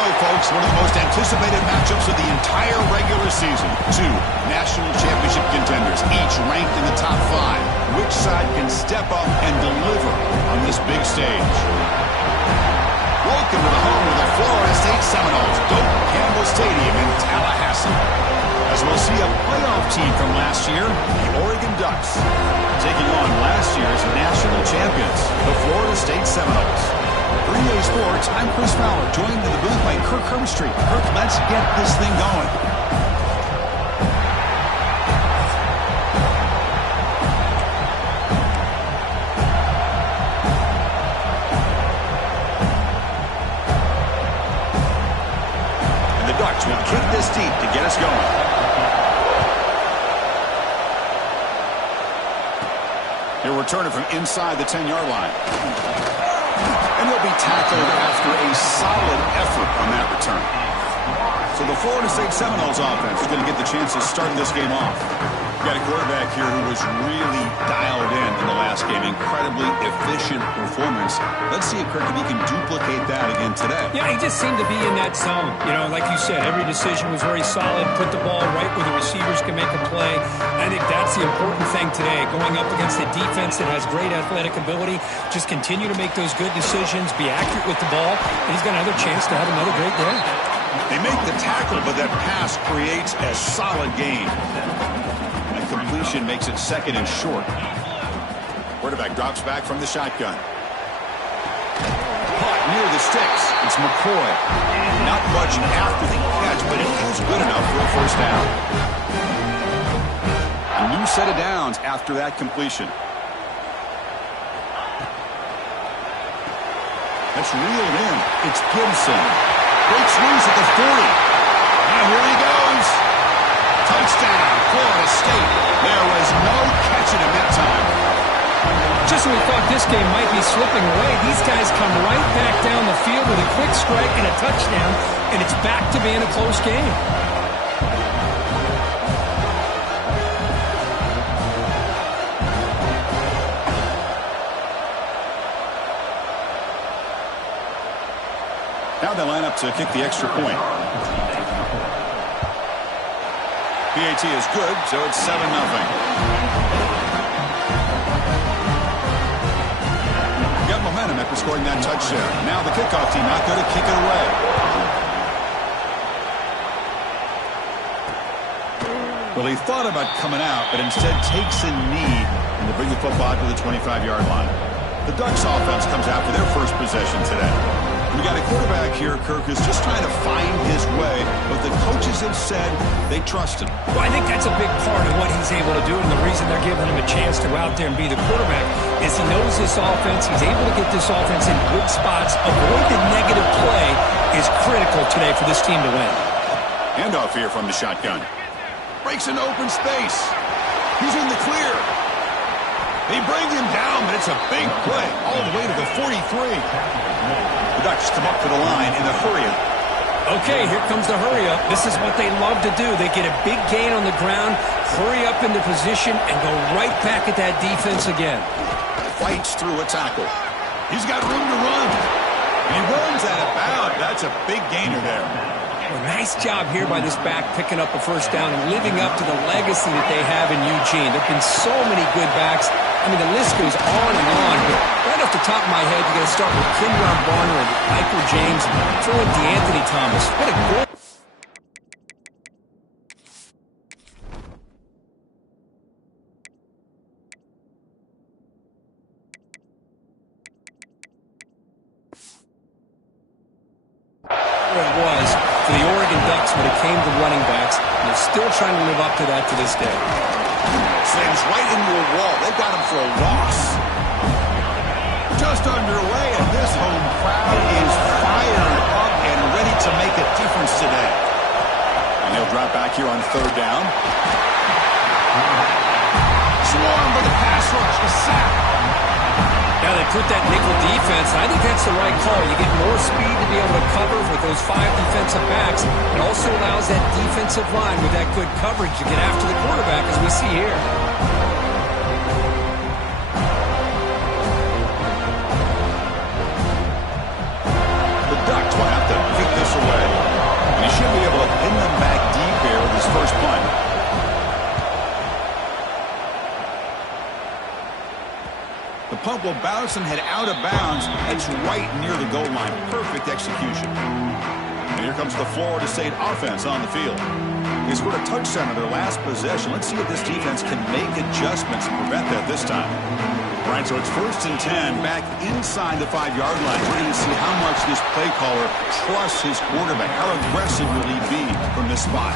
go, folks. One of the most anticipated matchups of the entire regular season. Two national championship contenders, each ranked in the top 5. Which side can step up and deliver on this big stage? Welcome to the home of the Florida State Seminoles, Doak Campbell Stadium in Tallahassee. As we'll see a playoff team from last year, the Oregon Ducks, taking on last year's national champions, the Florida State Seminoles. For EA Sports, I'm Chris Fowler, joined in the booth by Kirk Herbstreit. Kirk, let's get this thing going. And the Ducks will kick this deep to get us going. He'll return it from inside the 10-yard line. And he'll be tackled after a solid effort on that return. So the Florida State Seminoles offense is going to get the chance to start this game off. We've got a quarterback here who was really dialed in the last game. Incredibly efficient performance. Let's see if Kirk, if he can duplicate that again today. Yeah, he just seemed to be in that zone. You know, like you said, every decision was very solid. Put the ball right where the receivers can make a play. I think that's the important thing today. Going up against a defense that has great athletic ability, just continue to make those good decisions, be accurate with the ball, and he's got another chance to have another great day. They make the tackle, but that pass creates a solid gain. That completion makes it second and short. Quarterback drops back from the shotgun. Caught near the sticks. It's McCoy. Not much after the catch, but it is good enough for a first down. A new set of downs after that completion. That's reeled in. It's Gibson. Breaks loose at the 40. And here he goes. Touchdown, Florida State. There was no catching him that time. Just when we thought this game might be slipping away, these guys come right back down the field with a quick strike and a touchdown, and it's back to being a close game. Now they line up to kick the extra point. PAT is good, so it's 7-0. Got momentum after scoring that touchdown. Now the kickoff team out there to kick it away. Well, he thought about coming out, but instead takes a knee and to bring the football to the 25-yard line. The Ducks offense comes out for their first possession today. We got a quarterback here, Kirk, who's just trying to find his way, but the coaches have said they trust him. Well, I think that's a big part of what he's able to do, and the reason they're giving him a chance to go out there and be the quarterback is he knows this offense. He's able to get this offense in good spots. Avoid the negative play is critical today for this team to win. Handoff here from the shotgun. Breaks into open space. He's in the clear. They bring him down, but it's a big play all the way to the 43. The Ducks come up to the line in a hurry-up. Okay, here comes the hurry-up. This is what they love to do. They get a big gain on the ground, hurry up into position, and go right back at that defense again. Fights through a tackle. He's got room to run. And he runs out of bounds. That's a big gainer there. Well, nice job here by this back picking up a first down and living up to the legacy that they have in Eugene. There have been so many good backs. I mean, the list goes on and on. But right off the top of my head, you got to start with Kenyon Barner and Michael James and throw in DeAnthony Thomas. What a goal. It was for the Oregon Ducks when it came to running backs, and they're still trying to live up to that to this day. Slams right into a wall. They've got him for a loss. Just underway, and this home crowd is fired up and ready to make a difference today. And he'll drop back here on third down. Swarmed by the pass rush, the sack. Now they put that nickel defense, and I think that's the right call. You get more speed to be able to cover with those 5 defensive backs. It also allows that defensive line with that good coverage to get after the quarterback, as we see here. The Ducks will have to kick this away. should be able to pin them back deep here with his first punt. The punt will bounce and head out of bounds. That's right near the goal line. Perfect execution. And here comes the Florida State offense on the field. They scored a touchdown on their last possession. Let's see if this defense can make adjustments and prevent that this time. All right, so it's 1st and 10 back inside the 5-yard line. We're going to see how much this play caller trusts his quarterback. How aggressive will he be from this spot?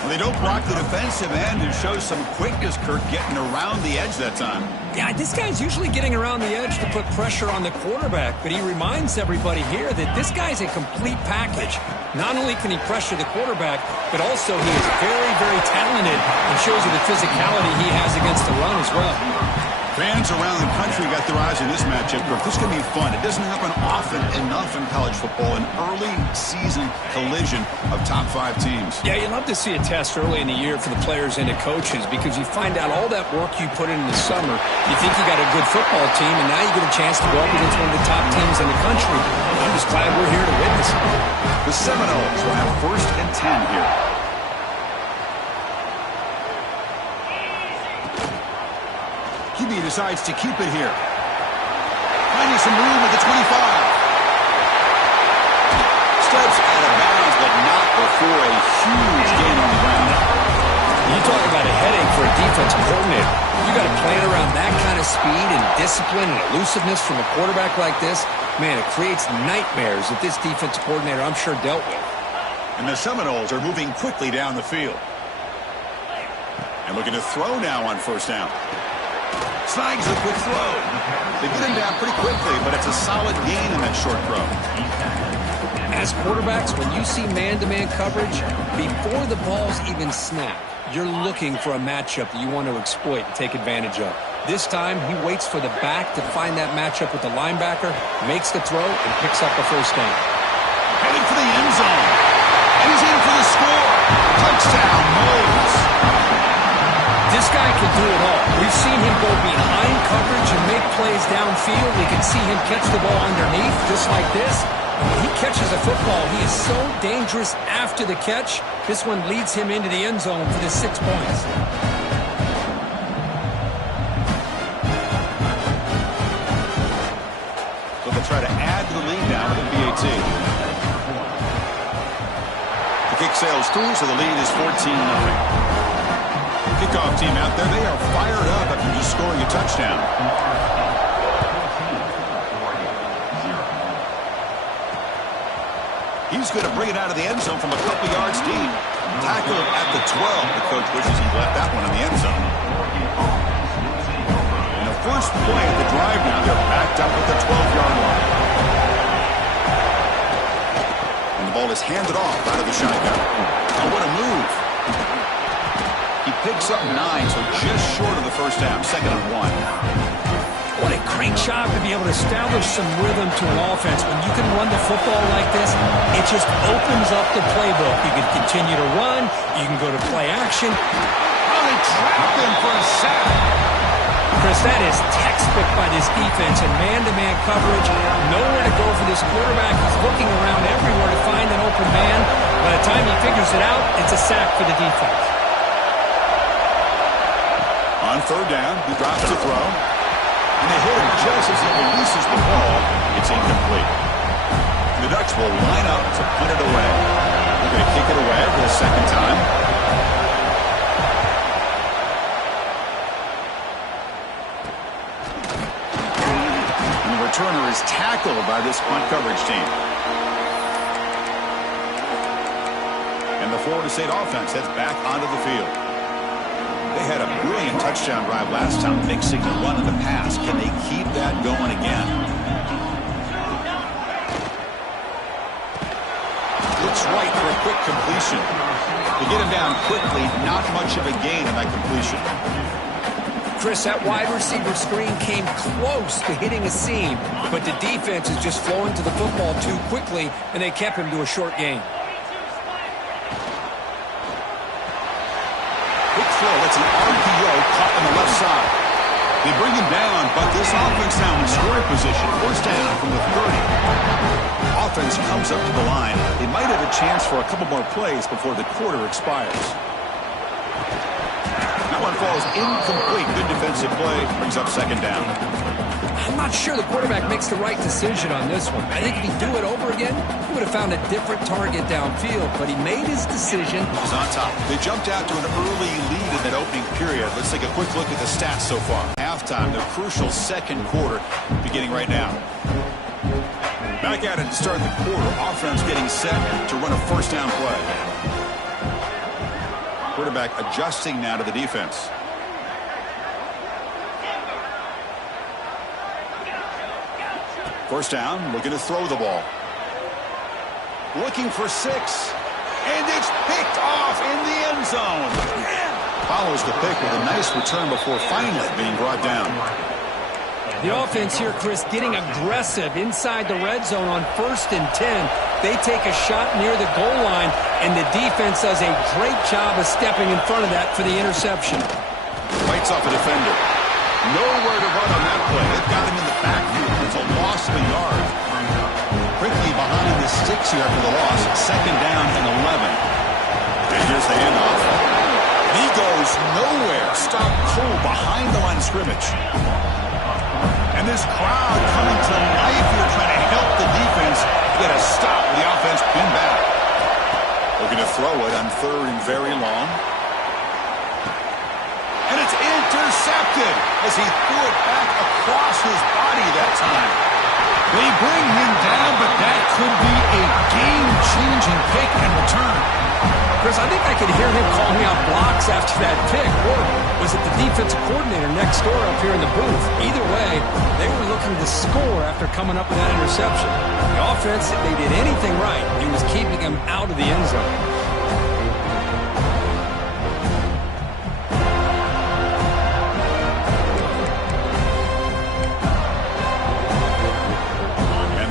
Well, they don't block the defensive end and show some quickness, Kirk, getting around the edge that time. Yeah, this guy's usually getting around the edge to put pressure on the quarterback, but he reminds everybody here that this guy's a complete package. Not only can he pressure the quarterback, but also he is very, very talented and shows you the physicality he has against the run as well. Fans around the country got their eyes on this matchup. This is going to be fun. It doesn't happen often enough in college football, an early season collision of top 5 teams. Yeah, you love to see a test early in the year for the players and the coaches because you find out all that work you put in the summer. You think you got a good football team, and now you get a chance to go up against one of the top teams in the country. I'm just glad we're here to witness it. The Seminoles will have 1st and 10 here. QB decides to keep it here. Finding some room at the 25. Steps out of bounds, but not before a huge gain on the ground. You talk about a headache for a defensive coordinator. You got to plan around that kind of speed and discipline and elusiveness from a quarterback like this. Man, it creates nightmares that this defensive coordinator, I'm sure, dealt with. And the Seminoles are moving quickly down the field. And looking to throw now on 1st down. Snags a quick throw. They get him down pretty quickly, but it's a solid gain in that short throw. As quarterbacks, when you see man-to-man coverage, before the balls even snap, you're looking for a matchup that you want to exploit and take advantage of. This time, he waits for the back to find that matchup with the linebacker, makes the throw, and picks up a 1st down. Heading for the end zone. And he's in for the score. Touchdown, Moles. This guy can do it all. We've seen him go behind coverage and make plays downfield. We can see him catch the ball underneath, just like this. When he catches a football, he is so dangerous after the catch. This one leads him into the end zone for the 6 points. So they'll try to add to the lead now with a PAT. The kick sails through, so the lead is 14-0. Kickoff team out there, they are fired up after just scoring a touchdown. He's going to bring it out of the end zone from a couple yards deep. Tackled at the 12. The coach wishes he left that one in the end zone. And the first play of the drive now, they're backed up at the 12-yard line. And the ball is handed off out of the shotgun. Oh, what a move. He picks up 9, so just short of the 1st down, 2nd and 1. What a great job to be able to establish some rhythm to an offense. When you can run the football like this, it just opens up the playbook. You can continue to run. You can go to play action. Oh, they trapped him for a sack. Chris, that is textbook by this defense and man-to-man coverage. Nowhere to go for this quarterback. He's looking around everywhere to find an open man. By the time he figures it out, it's a sack for the defense. On 3rd down, he drops the throw. And they hit him just as he releases the ball. It's incomplete. The Ducks will line up to put it away. They're going to kick it away for the 2nd time. And the returner is tackled by this punt coverage team. And the Florida State offense heads back onto the field. They had a brilliant touchdown drive last time, mixing the run and the pass. Can they keep that going again? Looks right for a quick completion. To get him down quickly, not much of a gain in that completion. Chris, that wide receiver screen came close to hitting a seam, but the defense is just flowing to the football too quickly, and they kept him to a short gain. It's an RPO caught on the left side. They bring him down, but this offense now in scoring position. 1st down from the 30. offense comes up to the line, they might have a chance for a couple more plays before the quarter expires. That one falls incomplete. Good defensive play. Brings up second down. I'm not sure the quarterback makes the right decision on this one. I think if he'd do it over again, he would have found a different target downfield, but he made his decision. He's on top. They jumped out to an early lead in that opening period. Let's take a quick look at the stats so far. Halftime, the crucial second quarter beginning right now. Back at it to start the quarter. Offense getting set to run a first down play. Quarterback adjusting now to the defense. First down, looking to throw the ball. Looking for 6. And it's picked off in the end zone. Follows the pick with a nice return before finally being brought down. The offense here, Chris, getting aggressive inside the red zone on 1st and 10. They take a shot near the goal line, and the defense does a great job of stepping in front of that for the interception. Fights off a defender. Nowhere to run on that play. They've got him in the backfield. It's a loss of a yard. Quickly behind the sticks here after the loss. Second down and 11. And here's the handoff. He goes nowhere. Stop cold behind the line of scrimmage. And this crowd coming to life here trying to help the defense get a stop with the offense pinned back. Looking to throw it on 3rd and very long. And it's intercepted as he threw it back across his body that time. They bring him down, but that could be a game-changing pick and return. Chris, I think I could hear him calling out blocks after that pick. Or was it the defensive coordinator next door up here in the booth? Either way, they were looking to score after coming up with that interception. The offense, if they did anything right, it was keeping him out of the end zone.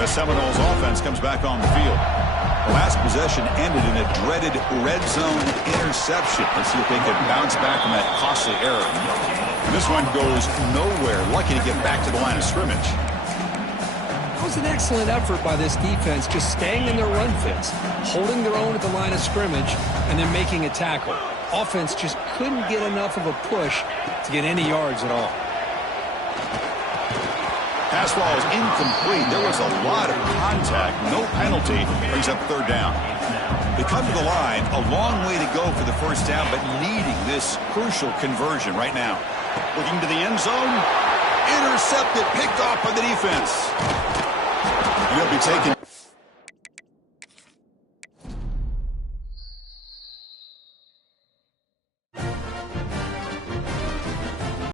Seminoles offense comes back on the field. The last possession ended in a dreaded red zone interception. Let's see if they can bounce back from that costly error. And this one goes nowhere. Lucky to get back to the line of scrimmage. That was an excellent effort by this defense, just staying in their run fits, holding their own at the line of scrimmage, and then making a tackle. Offense just couldn't get enough of a push to get any yards at all. Pass ball is incomplete. There was a lot of contact. No penalty. Brings up 3rd down. They come to the line. A long way to go for the first down, but needing this crucial conversion right now. Looking to the end zone. Intercepted. Picked off by the defense. And he'll be taken